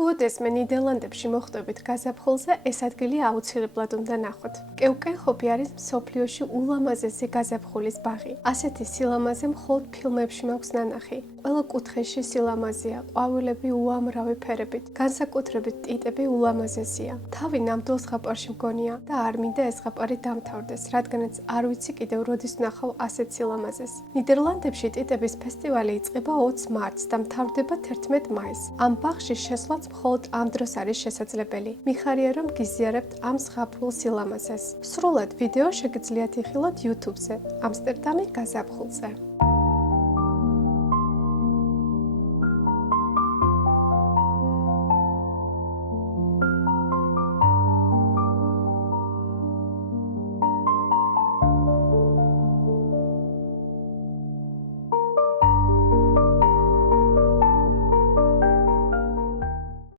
ოდეს მე ნიდერლანდებში მოხვდებით გაზაფხულზე, ეს ადგილი აუცილებლად უნდა ნახოთ. კეუკენჰოფი არის მსოფლიოში ულამაზესი გაზაფხულის ბაღი. ასეთი სილამაზე მხოლოდ ფილმებში მაქვს ნანახი. ყველა კუთხეში სილამაზეა, ყვავილები უამრავი ფერებით, განსაკუთრებით ტიტები ულამაზესია. თავი ნამდვილ ზღაპარში მგონია და არ მინდა ეს ზღაპარი დამთავრდეს, რადგანაც არ ვიცი კიდევ როდის ვნახავ ასეთ სილამაზეს. ნიდერლანდებში ტიტების ფესტივალი იწყება 20 მარტს და მთავრდება 11 მაისს. ამ ბაღში შესვლაც მხოლოდ ამ დროს არის შესაძლებელი. მიხარია რომ გიზიარებთ ამ ზღაპრულ სილამაზეს. სრულად ვიდეო შეგიძლიათ იხილოთ YouTube-ზე. ამსტერდამი გაზაფხულზე.